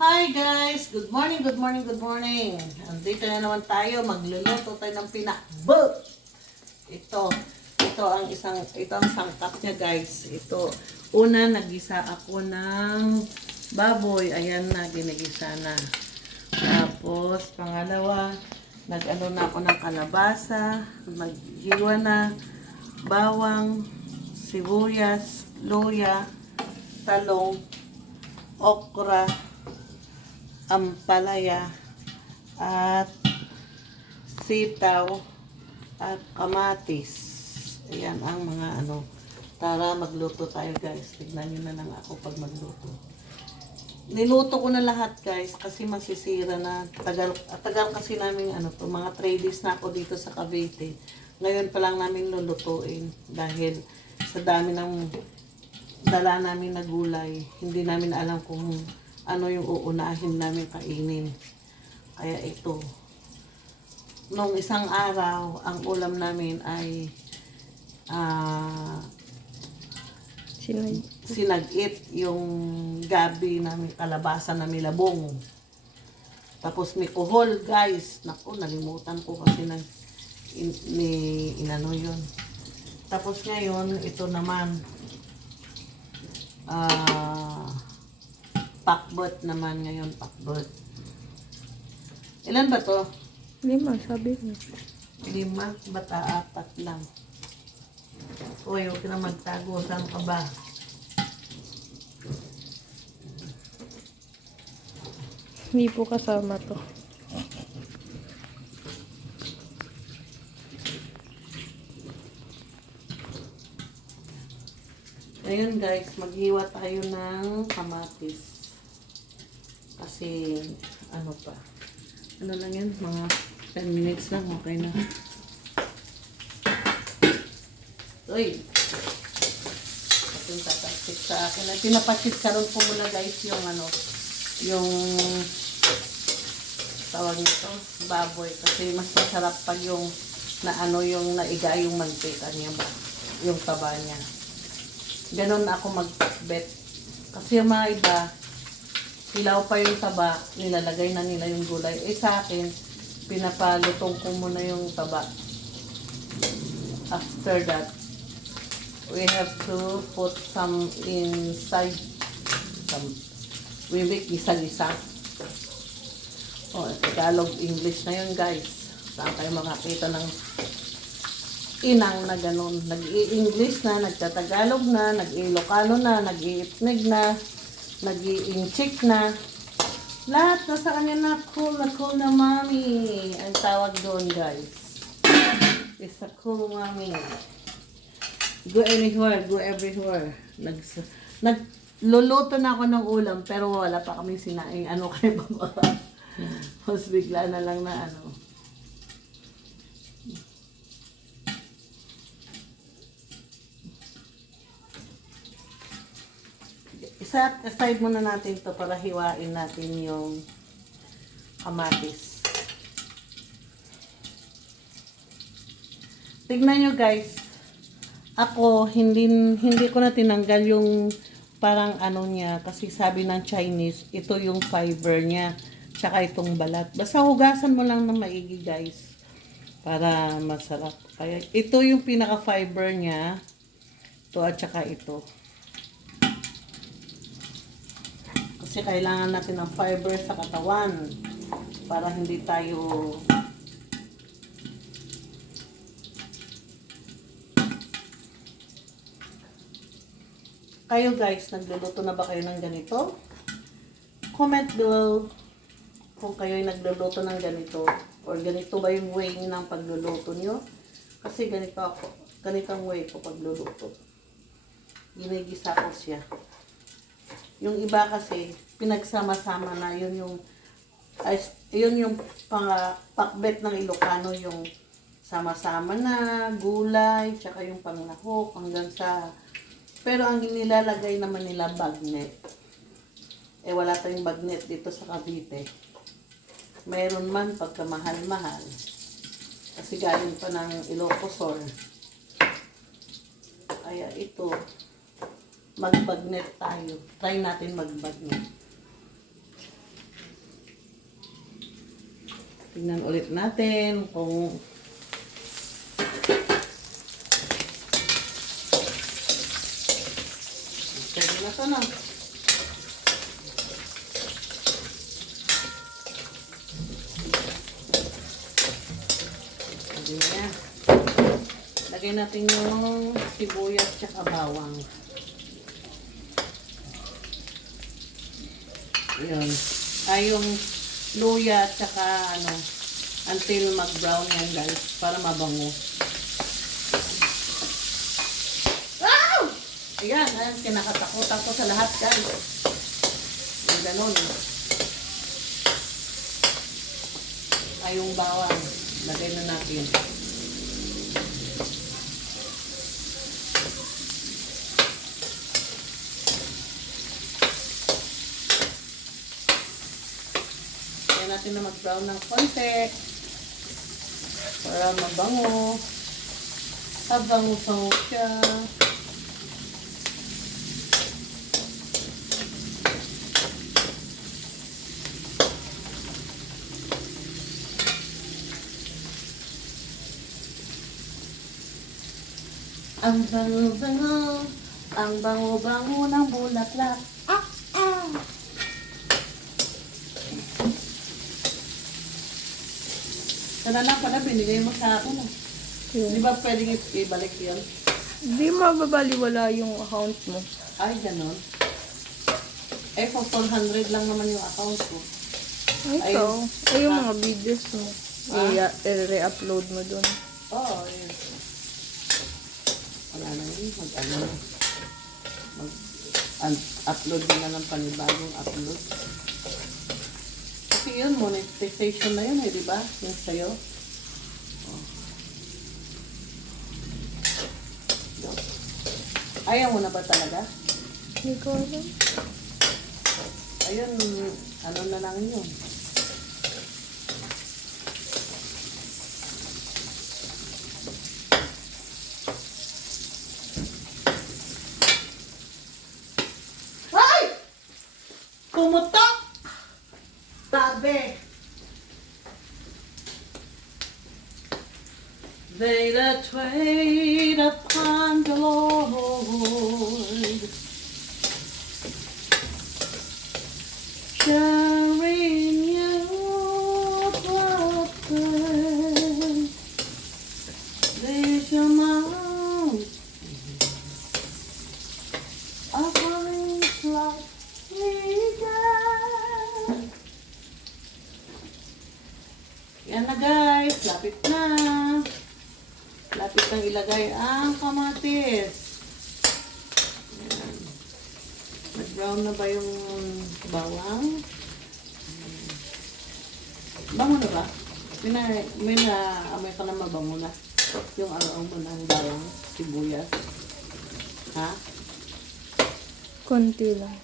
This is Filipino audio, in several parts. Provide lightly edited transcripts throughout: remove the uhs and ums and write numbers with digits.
Hi guys! Good morning, good morning, good morning. Andito na naman tayo, magluluto tayo ng pinakbot. Ito ang sangkap niya guys. Ito, una nagisa ako ng baboy. Ayan na, ginigisa na. Tapos, pangalawa, nag-ano na ako ng kalabasa. Naghiwa na bawang, sibuyas, luya, talong, okra, ampalaya, at sitaw, at kamatis. Ayan ang mga ano. Tara, magluto tayo guys. Tignan nyo na lang ako pag magluto. Niluto ko na lahat guys kasi masisira na. Tagal kasi namin ano to, mga 3 days na ako dito sa Cavite. Ngayon pa lang namin lulutuin dahil sa dami ng dala namin na gulay. Hindi namin alam kung ano yung uunahin namin kainin. Kaya ito. Nung isang araw, ang ulam namin ay sinagit yung gabi namin, kalabasa na milabong. Tapos may kuhol, guys. Naku, nalimutan ko kasi inano yun. Tapos ngayon, ito naman, pakbot naman ngayon, pakbot. Ilan ba to? 5, sabi mo. 5, bata 4 lang. Uy, huwag na magtago. Saan ka ba? Hindi po kasama to. Ngayon guys, maghiwa tayo ng kamatis. Kasi, ano pa. Ano lang yan? Mga 10 minutes lang. Okay na. Uy! Ating tataksit sa akin. At pinapakit karon po muna guys yung ano, yung tawag nito, baboy. Kasi mas masarap pag yung na ano, yung naiga yung mantika niya ba? Yung taba niya. Ganon ako mag-bet. Kasi yung mga iba, hilaw pa yung taba, nilalagay na nila yung gulay. Eh sa akin, pinapalutong ko muna yung taba. After that, we have to put some inside. We make gisa-gisa. Oh, Tagalog, English na yun guys. Saan kayo makakita ng inang na ganun. Nag-i-English na, nagtatagalog na, nag-i-Ilocano na, nag-i-Itnig na, nag-i-Inchik na. Lahat na sa kanya na cool na mommy. Ang tawag doon guys. It's a cool mommy. Go anywhere, go everywhere. Nagluluto na ako ng ulam pero wala pa kami sinaing ano kay baba. Mas bigla na lang na ano. Aside muna natin to para hiwain natin yung kamatis. Tignan nyo guys. Ako, hindi ko na tinanggal yung parang ano niya. Kasi sabi ng Chinese, ito yung fiber niya. Tsaka itong balat. Basta hugasan mo lang ng maigi guys. Para masarap. Kaya ito yung pinaka-fiber niya. Ito at tsaka ito. Kasi kailangan natin ng fiber sa katawan. Para hindi tayo kayo guys, nagluluto na ba kayo ng ganito? Comment below kung kayo'y nagluluto ng ganito. Or ganito ba yung way ng pagluluto nyo? Kasi ganito ako. Ganito ang way ko pagluluto. Ginigisa ko siya. Yung iba kasi, pinagsama-sama na. Yun yung pakbet ng Ilocano. Yung sama-sama na, gulay, tsaka yung panglahok, hanggang sa pero ang nilalagay naman nila bagnet. Eh wala tayong bagnet dito sa Cavite. Mayroon man pagkamahal-mahal. Kasi galing pa ng Ilocos Sur. Kaya ito, magbagnet tayo. Try natin magbagnet. Tingnan ulit natin kung pwede na ito na. Pwede na yan. Lagay natin yung sibuyas tsaka bawang. Yun. Yung luya tsaka ano, until mag-brown yan guys, para mabango. Wow! Ayan, ayan, kinakatakot ako sa lahat guys. Yung ganun. Yung bawang, lagay na natin. Natin na mag-brown ng konti para mabango habang usaw siya. Ang bango-bango, ang bango-bango ng bulaklak. Sana lang pala, binigay mo sa akin. Yun. Di ba pwedeng ibalik yun? Hindi mababaliwala yung account mo. Ay, ganon. Eh, for 400 lang naman yung account ko. Ito. Ay, yung mga videos mo. I-re-upload mo dun. Oo, yun. Wala na yun. Mag-upload din na ng panibagong upload. Kasi yun, monetization na yun eh, di ba? Yung sa'yo. Oh. Yun. Ayaw mo na ba talaga? Hindi ko alam. Ayun, ano na lang yun. Ay! Pumutok! Sabi! They that wait upon the Lord shall renew their strength. They shall mount up on wings like eagles. Yan na guys, lapit na. Lapit nang ilagay ang kamatis. Yan. Nag-brown na ba yung bawang? Bango na ba? May na amoy ka na mabango na. Yung araw mo ng bawang, sibuyas. Ha? Konti lang.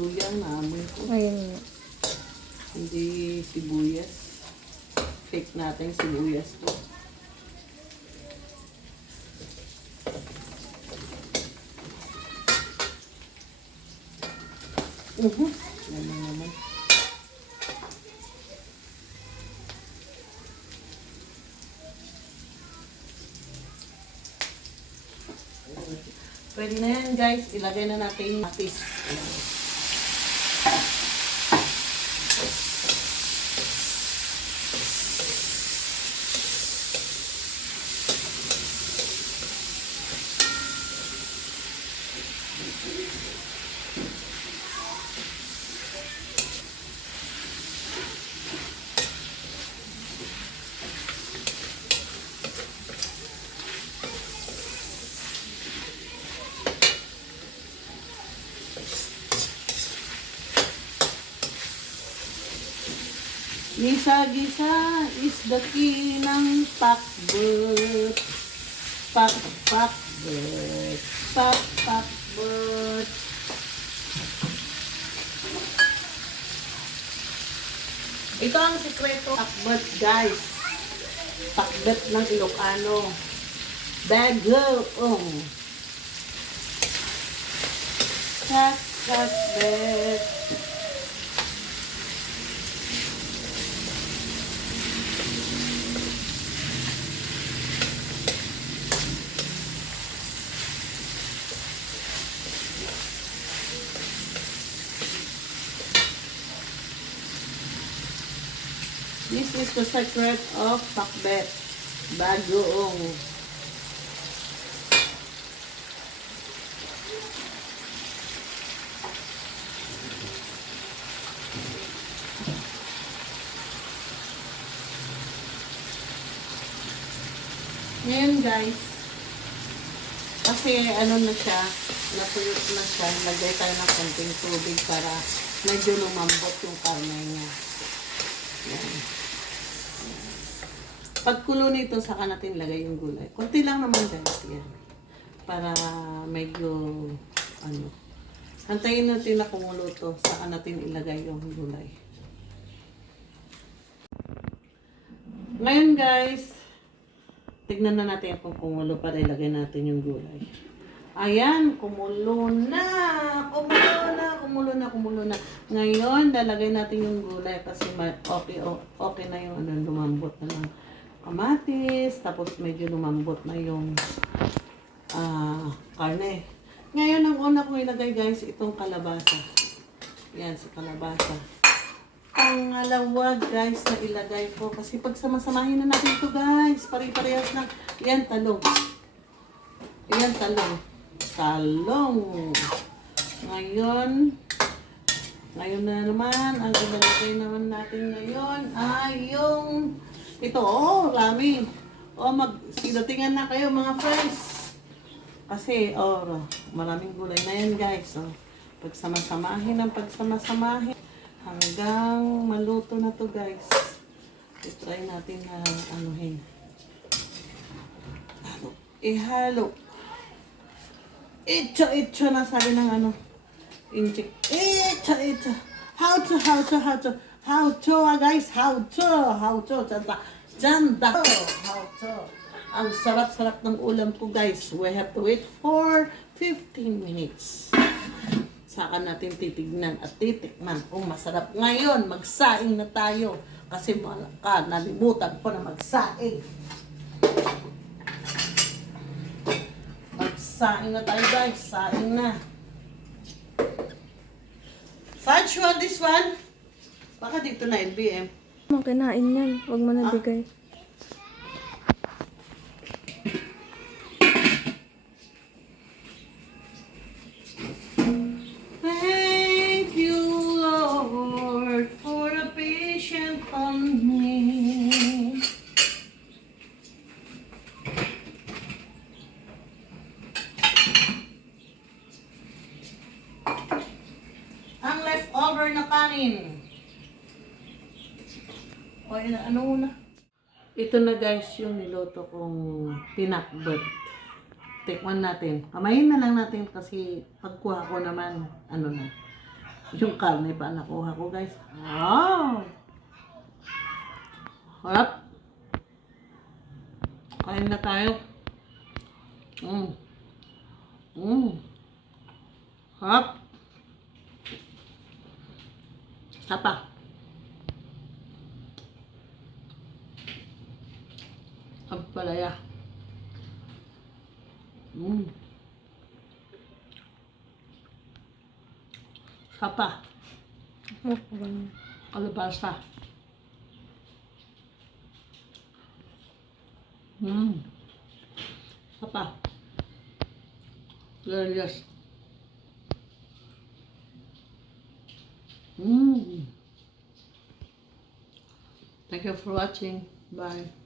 Luya na amoy ko. Ayun nga. Hindi sibuyas. Fake natin sibuyas ko. Yan na naman. Pwede na yan guys. Ilagay na natin yung matis. Gisa-gisa is the key ng pakbet. Pakbet. Pakbet. Ito ang sikreto pakbet guys. Pakbet ng Ilocano. Bagoong. Pakbet. This is the secret of pakbet. Bagoong. Ngayon guys, kasi ano na siya, natuyot na siya, lagay tayo ng konting tubig para medyo lumambot yung karne niya. Yan. Pagkulo nito, saka natin lagay yung gulay. Konti lang naman guys, yan. Para medyo, ano, antayin natin na kumulo to, saka natin ilagay yung gulay. Ngayon guys, tignan na natin kung kumulo para ilagay natin yung gulay. Ayan, kumulo na! Kumulo na. Ngayon, lalagay natin yung gulay kasi okay na yung lumambot na ng kamatis. Tapos medyo lumambot na yung karne. Ngayon, ang una kong ilagay guys, itong kalabasa. Yan, sa kalabasa. Pangalawa guys na ilagay ko kasi pag samasamahin na natin ito guys, pare-parehas na. Yan, talong. Yan, talong. Ngayon na naman, ang ilalagay naman natin ngayon ay yung ito, rami. Magsidatingan na kayo mga friends. Kasi, maraming gulay na yan guys. Pagsamasamahin hanggang maluto na to guys. I-try natin na anuhin. Ihalo. Itcho na sabi ng inchik. Itcho. How to guys. How to. Ang sarap-sarap ng ulam ko guys. We have to wait for 15 minutes. Saka natin titignan at titikman kung masarap. Ngayon, magsaing na tayo. Kasi nalimutan ko na magsaing. Magsaing na tayo guys. Saing na. Fudge, want this one? Baka dito na LBM. Kinain yan. Huwag mo nabigay. Thank you, Lord, for the patient on me. Ang leftover na kanin. O, ano muna? Ito na guys yung niluto kong pinakbet. Tikman natin. Kamayin na lang natin kasi pagkuha ko naman, yung karne pa nakuha ko guys. Wow! Harap! Kain na tayo. Harap! Sapa. Palaya. Sapa. Kalabasa. Sapa. Delicious. Thank you for watching. Bye.